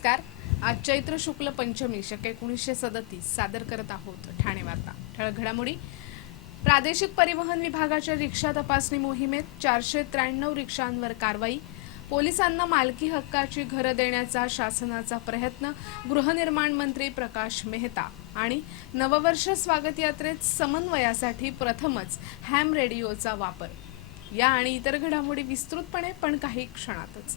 नमस्कार. आज चैत्र शुक्ल पंचमी शक एकोणीसशे सदतीस सादर करत आहोत ठाणे वार्ता. ठळक घडामोडी. प्रादेशिक परिवहन विभागाच्या रिक्षा तपासणी मोहिमेत चारशे त्र्याण्णव रिक्षांवर कारवाई. पोलिसांना मालकी हक्काची घरं देण्याचा शासनाचा प्रयत्न. गृहनिर्माण मंत्री प्रकाश मेहता आणि नववर्ष स्वागत यात्रेत समन्वयासाठी प्रथमच हॅम रेडिओचा वापर. या आणि इतर घडामोडी विस्तृतपणे पण काही क्षणातच.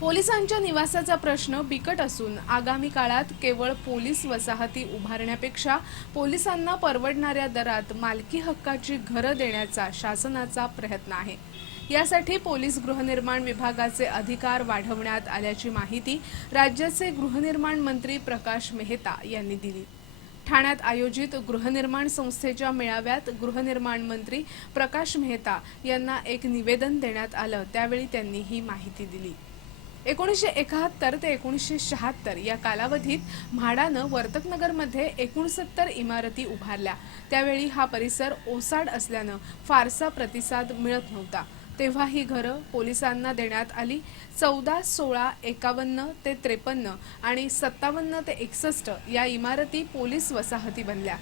पोलिसांच्या निवासाचा प्रश्न बिकट असून आगामी काळात केवळ पोलीस वसाहती उभारण्यापेक्षा पोलिसांना परवडणाऱ्या दरात मालकी हक्काची घरं देण्याचा शासनाचा प्रयत्न आहे. यासाठी पोलीस गृहनिर्माण विभागाचे अधिकार वाढवण्यात आल्याची माहिती राज्याचे गृहनिर्माण मंत्री प्रकाश मेहता यांनी दिली. ठाण्यात आयोजित गृहनिर्माण संस्थेच्या मेळाव्यात गृहनिर्माण मंत्री प्रकाश मेहता यांना एक निवेदन देण्यात आलं त्यावेळी त्यांनी ही माहिती दिली. एकोणीसशे एकाहत्तर ते एकोणीसशे शहात्तर या कालावधीत म्हाडानं वर्तकनगरमध्ये एकोणसत्तर इमारती उभारल्या. त्यावेळी हा परिसर ओसाड असल्यानं फारसा प्रतिसाद मिळत नव्हता. तेव्हा ही घरं पोलिसांना देण्यात आली. चौदा सोळा एकावन्न ते त्रेपन्न आणि सत्तावन्न ते एकसष्ट या इमारती पोलीस वसाहती बनल्या.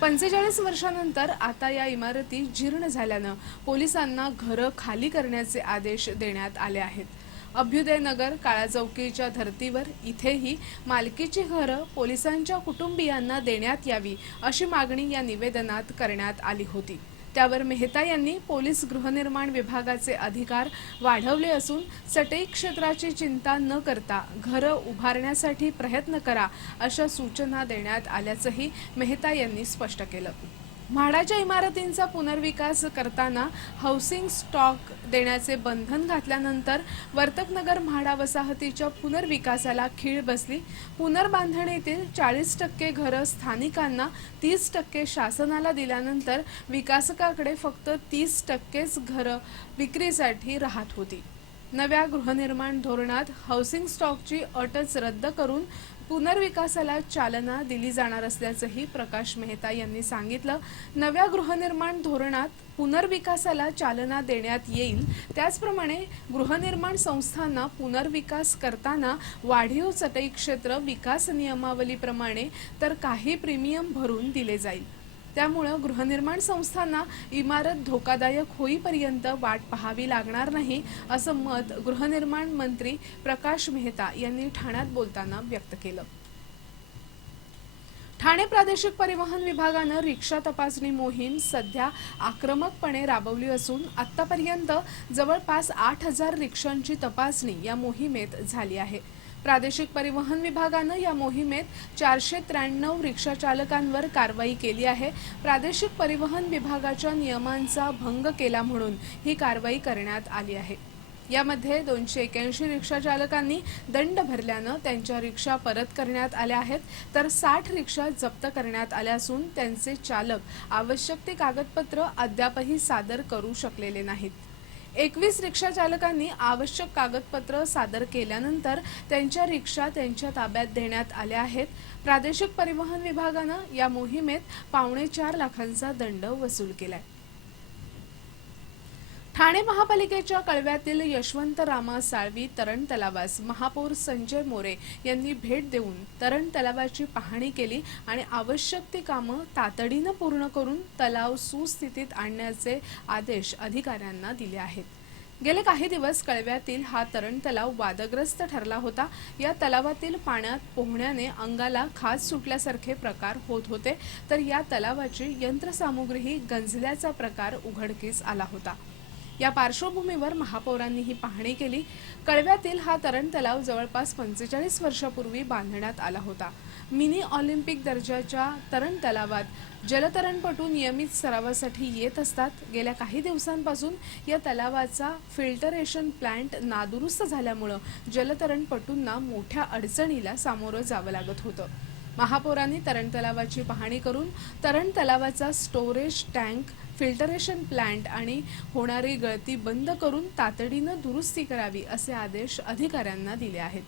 पंचेचाळीस वर्षानंतर आता या इमारती जीर्ण झाल्यानं पोलिसांना घरं खाली करण्याचे आदेश देण्यात आले आहेत. अभ्युदयनगर काळा चौकीच्या धर्तीवर इथेही मालकीची घरं पोलिसांच्या कुटुंबियांना देण्यात यावी अशी मागणी या निवेदनात करण्यात आली होती. त्यावर मेहता यांनी पोलीस गृहनिर्माण विभागाचे अधिकार वाढवले असून सटई क्षेत्राची चिंता न करता घरं उभारण्यासाठी प्रयत्न करा अशा सूचना देण्यात आल्याचंही मेहता यांनी स्पष्ट केलं. म्हाडाच्या इमारतींचा पुनर्विकास करताना हाऊसिंग स्टॉक देण्याचे बंधन घातल्यानंतर वर्तकनगर म्हाडा वसाहतीच्या पुनर्विकासाला खीळ बसली. पुनर्बांधणीतील चाळीस टक्के घरं स्थानिकांना तीस टक्के शासनाला दिल्यानंतर विकासकाकडे फक्त तीस टक्केच घरं विक्रीसाठी राहत होती. नव्या गृहनिर्माण धोरणात हाऊसिंग स्टॉकची अटच रद्द करून पुनर्विकासाला चालना दिली जाणार असल्याचंही प्रकाश मेहता यांनी सांगितलं. नव्या गृहनिर्माण धोरणात पुनर्विकासाला चालना देण्यात येईल. त्याचप्रमाणे गृहनिर्माण संस्थांना पुनर्विकास करताना वाढीव चटई क्षेत्र विकास नियमावलीप्रमाणे तर काही प्रीमियम भरून दिले जाईल. त्यामुळं गृहनिर्माण संस्थांना इमारत धोकादायक होईपर्यंत वाट पाहावी लागणार नाही असं मत गृहनिर्माण मंत्री प्रकाश मेहता यांनी ठाण्यात बोलताना व्यक्त केलं. ठाणे प्रादेशिक परिवहन विभागानं रिक्षा तपासणी मोहीम सध्या आक्रमकपणे राबवली असून आतापर्यंत जवळपास आठ हजार रिक्षांची तपासणी या मोहिमेत झाली आहे. प्रादेशिक परिवहन विभागानं या मोहिमेत चारशे त्र्याण्णव रिक्षा चालकांवर कारवाई केली आहे. प्रादेशिक परिवहन विभागाच्या नियमांचा भंग केला म्हणून ही कारवाई करण्यात आली आहे. यामध्ये दोनशे एक्याऐंशी रिक्षा चालकांनी दंड भरल्यानं त्यांच्या रिक्षा परत करण्यात आल्या आहेत. तर साठ रिक्षा जप्त करण्यात आल्या असून त्यांचे चालक आवश्यक ते कागदपत्र अद्यापही सादर करू शकलेले नाहीत. एकवीस रिक्षा चालकांनी आवश्यक कागदपत्र सादर केल्यानंतर त्यांच्या रिक्षा त्यांच्या ताब्यात देण्यात आल्या आहेत. प्रादेशिक परिवहन विभागानं या मोहिमेत पावणे चार लाखांचा दंड वसूल केलाय. ठाणे महापालिकेच्या कळव्यातील यशवंत रामा साळवी तरण तलावास महापौर संजय मोरे यांनी भेट देऊन तरण तलावाची पाहणी केली आणि आवश्यक ती कामं तातडीनं पूर्ण करून तलाव सुस्थितीत आणण्याचे आदेश अधिकाऱ्यांना दिले आहेत. गेले काही दिवस कळव्यातील हा तरण तलाव वादग्रस्त ठरला होता. या तलावातील पाण्यात पोहण्याने अंगाला खाज सुटल्यासारखे प्रकार होत होते. तर या तलावाची यंत्रसामुग्रीही गंजल्याचा प्रकार उघडकीस आला होता. या पार्श्वभूमीवर महापौरांनी ही पाहणी केली. कळव्यातील हा तरण तलाव जवळपास पंचेचाळीस वर्षापूर्वी बांधण्यात आला होता. मिनी ऑलिम्पिक दर्जाच्या तरण तलावात जलतरणपटू नियमित सरावासाठी येत असतात. गेल्या काही दिवसांपासून या तलावाचा फिल्टरेशन प्लांट नादुरुस्त झाल्यामुळं जलतरणपटूंना मोठ्या अडचणीला सामोरं जावं लागत होतं. महापौरांनी तरण तलावाची पाहणी करून तरण तलावाचा स्टोरेज टँक फिल्टरेशन प्लांट आणि होणारी गळती बंद करून तातडीनं दुरुस्ती करावी असे आदेश अधिकाऱ्यांना दिले आहेत.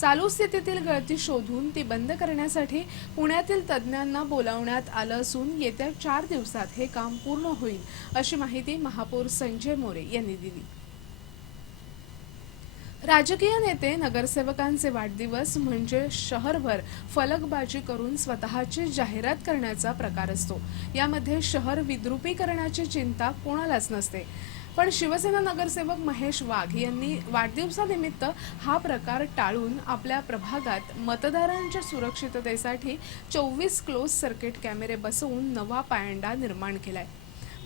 चालू स्थितीतील गळती शोधून ती बंद करण्यासाठी पुण्यातील तज्ज्ञांना बोलावण्यात आलं असून येत्या चार दिवसात हे काम पूर्ण होईल अशी माहिती महापौर संजय मोरे यांनी दिली. राजकीय नेते नगरसेवकांचे वाढदिवस म्हणजे शहरभर फलकबाजी करून स्वतःची जाहिरात करण्याचा प्रकार असतो. यामध्ये शहर विद्रुपीकरणाची चिंता कोणालाच नसते. पण शिवसेना नगरसेवक महेश वाघ यांनी वाढदिवसानिमित्त हा प्रकार टाळून आपल्या प्रभागात मतदारांच्या सुरक्षिततेसाठी चोवीस क्लोज सर्किट कॅमेरे बसवून नवा पायंडा निर्माण केलाय.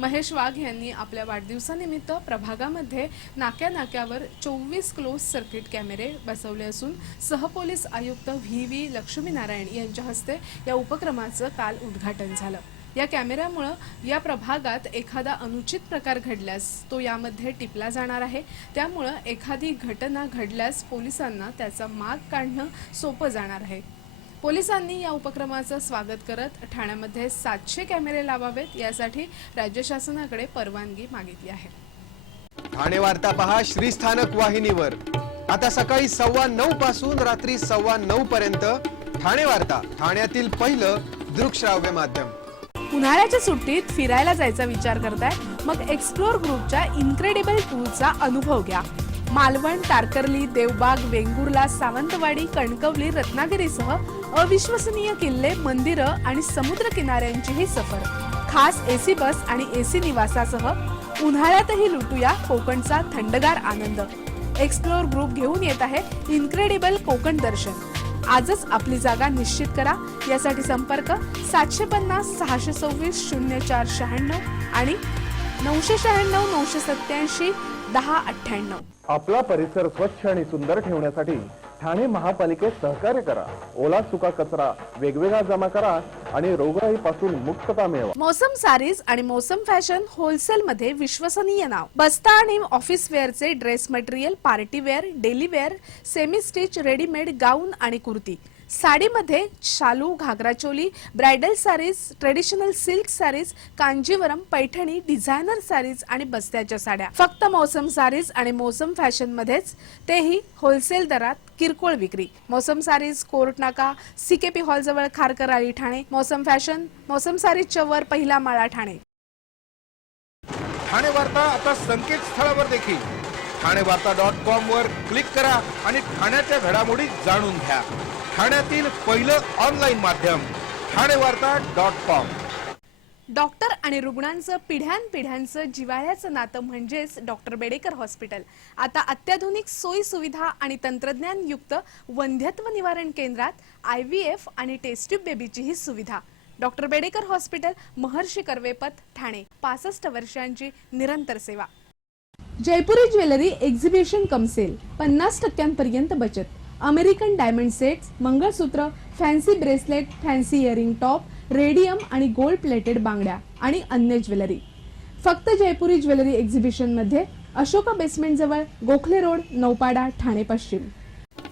महेश वाघ यांनी आपल्या वाढदिवसानिमित्त प्रभागामध्ये नाक्या नाक्यावर चोवीस क्लोज सर्किट कॅमेरे बसवले असून सहपोलीस आयुक्त व्ही व्ही लक्ष्मीनारायण यांच्या हस्ते या उपक्रमाचं काल उद्घाटन झालं. या कॅमेऱ्यामुळं या प्रभागात एखादा अनुचित प्रकार घडल्यास तो यामध्ये टिपला जाणार आहे. त्यामुळं एखादी घटना घडल्यास पोलिसांना त्याचा माग काढणं सोपं जाणार आहे. पोलिसांनी या उपक्रमाचं स्वागत करत ठाण्यामध्ये सातशे कॅमेरे लावावेत यासाठी राज्य शासनाकडे परवानगी मागितली आहे. ठाणे वार्ता पहा श्रीस्थानक वाहिनीवर. आता सकाळी सव्वा नऊ पासून रात्री सव्वा नऊ पर्यंत ठाणे वार्ता ठाण्यातील पहिलं दृकश्राव्य माध्यम. उन्हाळ्याच्या सुट्टीत फिरायला जायचा विचार करताय मग एक्सप्लोर ग्रुपच्या इन्क्रेडिबल टूरचा अनुभव घ्या. मालवण तारकर्ली देवबाग वेंगुर्ला सावंतवाडी कणकवली रत्नागिरीसह अविश्वसनीय किल्ले मंदिरं आणि समुद्र किनाऱ्यांची ही सफर. खास एसी बस आणि एसी निवासासह उन्हाळ्यातही लुटूया कोकणचा थंडगार आनंद. एक्सप्लोअर ग्रुप घेऊन येत आहे इन्क्रेडिबल कोकण दर्शन. आजच आपली जागा निश्चित करा. यासाठी संपर्क सातशे पन्नास सहाशे सव्वीस शून्य चार शहाण्णव आणि नऊशे शहाण्णव नऊशे सत्याऐंशी दहा अठ्ठ्याण्णव. आपला परिसर स्वच्छ आणि सुंदर ठेवण्यासाठी ठाणे महापालिकेत सहकार्य करा. ओला सुका कचरा वेगवेगळा जमा करा आणि रोगराईपासून मुक्तता मिळवा. मोसम सारीज आणि मोसम फॅशन होलसेल मध्ये विश्वसनीय नाव. बस्ता आणि office वेअरचे dress material party wear daily wear semi stitch readymade gown आणि कुर्ती. साडीमध्ये शालू ghagra choli bridal sarees traditional silk sarees Kanjeevaram Paithani designer sarees आणि बस्त्याच्या साड्या. फक्त मौसम सारीज आणि मौसम फॅशन मध्येच तेही होलसेल दरात किरकोळ विक्री. Mausam Sarees court Naka CKP hall जवळ खारकर आली ठाणे मौसम फॅशन मौसम सारीजच्या वर पहिला माळा ठाणे. ठाणे वार्ता आता संकेतस्थळावर देखील. ठाणे वार्ता डॉट कॉम वर क्लिक करा आणि ठाण्याच्या घडामोडी जाणून घ्या. ठाण्यातील पहिलं ऑनलाईन माध्यम ठाणे वार्ता डॉट कॉम डॉक्टर आणि रुग्णांचं पिढ्यानपिढ्यांचं जिव्हाळ्याचं नातं म्हणजेच डॉक्टर बेडेकर हॉस्पिटल. आता अत्याधुनिक सोयी सुविधा आणि तंत्रज्ञान युक्त वंध्यत्व निवारण केंद्रात आय व्ही एफ आणि टेस्ट्यूब बेबीची ही सुविधा. डॉक्टर बेडेकर हॉस्पिटल महर्षी कर्वेपत ठाणे. पासष्ट वर्षांची निरंतर सेवा. Jaipuri jewellery exhibition कमसेल. पन्नास टक्क्यांपर्यंत बचत. American diamond sets mangalsutra fancy bracelet fancy earring top radium आणि गोल्ड प्लेटेड बांगड्या आणि अन्य ज्वेलरी. फक्त जयपुरी ज्वेलरी एक्झिबिशनमध्ये अशोका बेसमेंट जवळ गोखले रोड नौपाडा ठाणे पश्चिम.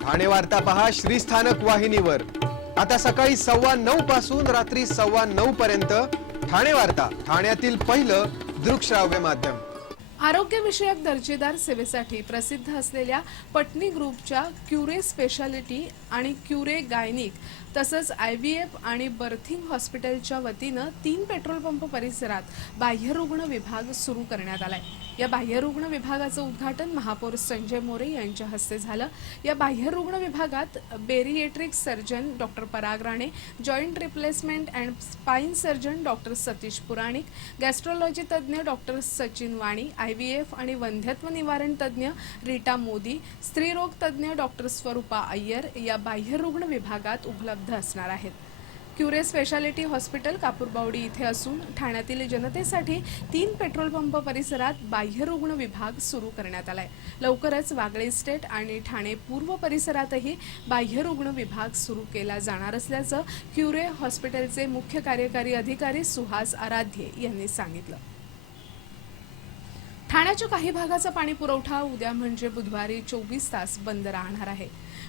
ठाणे वार्ता पहा श्रीस्थानक वाहिनीवर. आता सकाळी सव्वा नऊ पासून रात्री सव्वा नऊ पर्यंत ठाणे वार्ता ठाण्यातील पहिलं दृकश्राव्य माध्यम. आरोग्यविषयक दर्जेदार सेवेसाठी प्रसिद्ध असलेल्या पटनी ग्रुपच्या क्युरे स्पेशालिटी आणि क्युरे गायनिक तसंच आय व्ही एफ आणि बर्थिंग हॉस्पिटलच्या वतीनं तीन पेट्रोल पंप परिसरात बाह्यरुग्ण विभाग सुरू करण्यात आलाय. या बाह्यरुग्ण विभागाचं उद्घाटन महापौर संजय मोरे यांच्या हस्ते झालं. या बाह्यरुग्ण विभागात bariatric surgeon doctor Parag Rane joint replacement and spine surgeon doctor Satish Puranik gastrology तज्ज्ञ doctor Sachin Wani I V F आणि वंध्यत्व निवारण तज्ज्ञ रीटा मोदी स्त्रीरोग तज्ज्ञ डॉक्टर स्वरूपा अय्यर या बाह्यरुग्ण विभागात उपलब्ध असणार आहेत. क्युरे स्पेशालिटी हॉस्पिटल कापूरबावडी इथे असून ठाण्यातील जनतेसाठी तीन पेट्रोल पंप परिसरात बाह्यरुग्ण विभाग सुरू करण्यात आलाय. लवकरच वागळे स्टेट आणि ठाणे पूर्व परिसरातही बाह्यरुग्ण विभाग सुरू केला जाणार असल्याचं क्युरे हॉस्पिटलचे मुख्य कार्यकारी अधिकारी सुहास आराध्ये यांनी सांगितलं. ठाण्याच्या काही भागाचा पाणी पुरवठा उद्या म्हणजे बुधवारी चोवीस तास बंद राहणार आहे.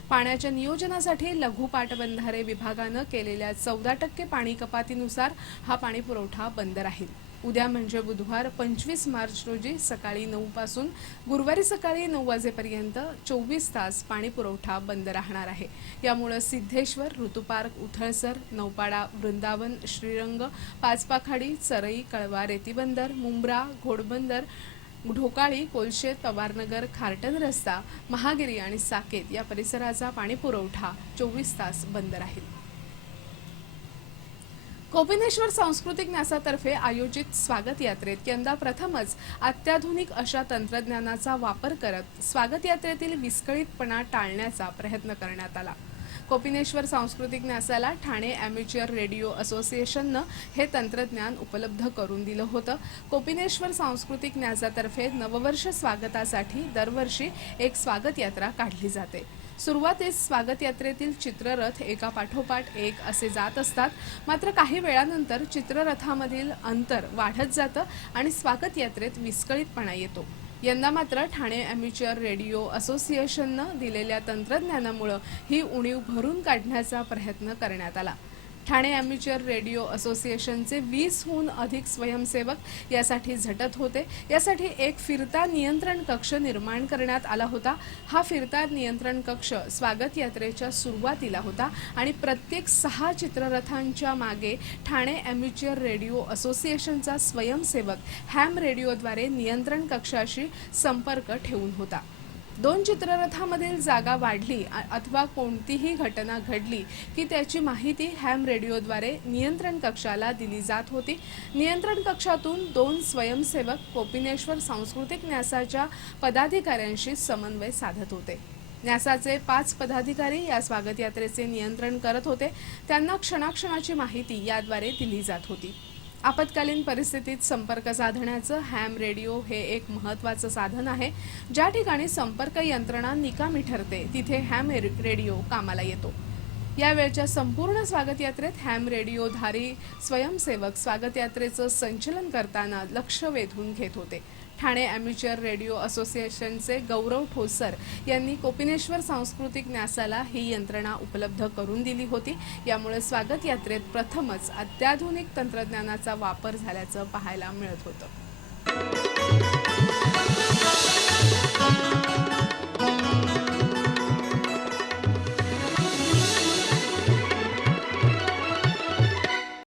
पाण्याच्या नियोजनासाठी लघु पाटबंधारे विभागानं केलेल्या चौदा टक्के पाणी कपातीनुसार हा पाणी पुरवठा बंद राहील. उद्या म्हणजे बुधवार पंचवीस मार्च रोजी सकाळी नऊ पासून गुरुवारी सकाळी नऊ वाजेपर्यंत चोवीस तास पाणी पुरवठा बंद राहणार आहे. यामुळं सिद्धेश्वर ऋतुपार्क उथळसर नौपाडा वृंदावन श्रीरंग पाचपाखाडी चरई कळवा रेतीबंदर मुंब्रा घोडबंदर ढोकाळी कोलशेत पवारनगर खारटन रस्ता महागिरी आणि साकेत या परिसराचा पाणी पुरवठा चोवीस तास बंद राहील. कोपिनेश्वर सांस्कृतिक न्यासातर्फे आयोजित स्वागत यात्रेत यंदा प्रथमच अत्याधुनिक अशा तंत्रज्ञानाचा वापर करत स्वागत यात्रेतील विस्कळीतपणा टाळण्याचा प्रयत्न करण्यात आला. कोपिनेश्वर सांस्कृतिक न्यासाला ठाणे अॅम्युच्युअर रेडिओ असोसिएशननं हे तंत्रज्ञान उपलब्ध करून दिलं होतं. कोपिनेश्वर सांस्कृतिक न्यासातर्फे नववर्ष स्वागतासाठी दरवर्षी एक स्वागत यात्रा काढली जाते. सुरुवातीस स्वागत यात्रेतील चित्ररथ एका पाठोपाठ एक असे जात असतात. मात्र काही वेळानंतर चित्ररथामधील अंतर वाढत जातं आणि स्वागत यात्रेत विस्कळीतपणा येतो. यंदा मात्र ठाणे अॅम्युच्युअर रेडिओ असोसिएशननं दिलेल्या तंत्रज्ञानामुळं ही उणीव भरून काढण्याचा प्रयत्न करण्यात आला. ठाणे अॅम्युच्युअर रेडिओ असोसिएशनचे वीसहून अधिक स्वयंसेवक यासाठी झटत होते. यासाठी एक फिरता नियंत्रण कक्ष निर्माण करण्यात आला होता. हा फिरता नियंत्रण कक्ष स्वागत यात्रेच्या सुरुवातीला होता आणि प्रत्येक सहा चित्ररथांच्या मागे ठाणे अॅम्युच्युअर रेडिओ असोसिएशनचा स्वयंसेवक हॅम रेडिओद्वारे नियंत्रण कक्षाशी संपर्क ठेवून होता. दोन चित्ररथामधील जागा वाढली अथवा कोणतीही घटना घडली की त्याची माहिती हॅम रेडिओद्वारे नियंत्रण कक्षाला दिली जात होती. नियंत्रण कक्षातून दोन स्वयंसेवक कोपिनेश्वर सांस्कृतिक न्यासाच्या पदाधिकाऱ्यांशी समन्वय साधत होते. न्यासाचे पाच पदाधिकारी या स्वागत यात्रेचे नियंत्रण करत होते. त्यांना क्षणाक्षणाची माहिती याद्वारे दिली जात होती. आपत्कालीन परिस्थितीत संपर्क साधण्याचं हॅम रेडिओ हे एक महत्त्वाचं साधन आहे. ज्या ठिकाणी संपर्क यंत्रणा निकामी ठरते तिथे हॅम रे- रेडिओ कामाला येतो. यावेळच्या संपूर्ण स्वागत यात्रेत हॅम रेडिओधारी स्वयंसेवक स्वागत यात्रेचं संचलन करताना लक्ष वेधून घेत होते. ठाणे ॲम्युचर रेडिओ असोसिएशनचे गौरव ठोसर यांनी कोपिनेश्वर सांस्कृतिक न्यासाला ही यंत्रणा उपलब्ध करून दिली होती. यामुळे स्वागत यात्रेत प्रथमच अत्याधुनिक तंत्रज्ञानाचा वापर झाल्याचं पाहायला मिळत होतं.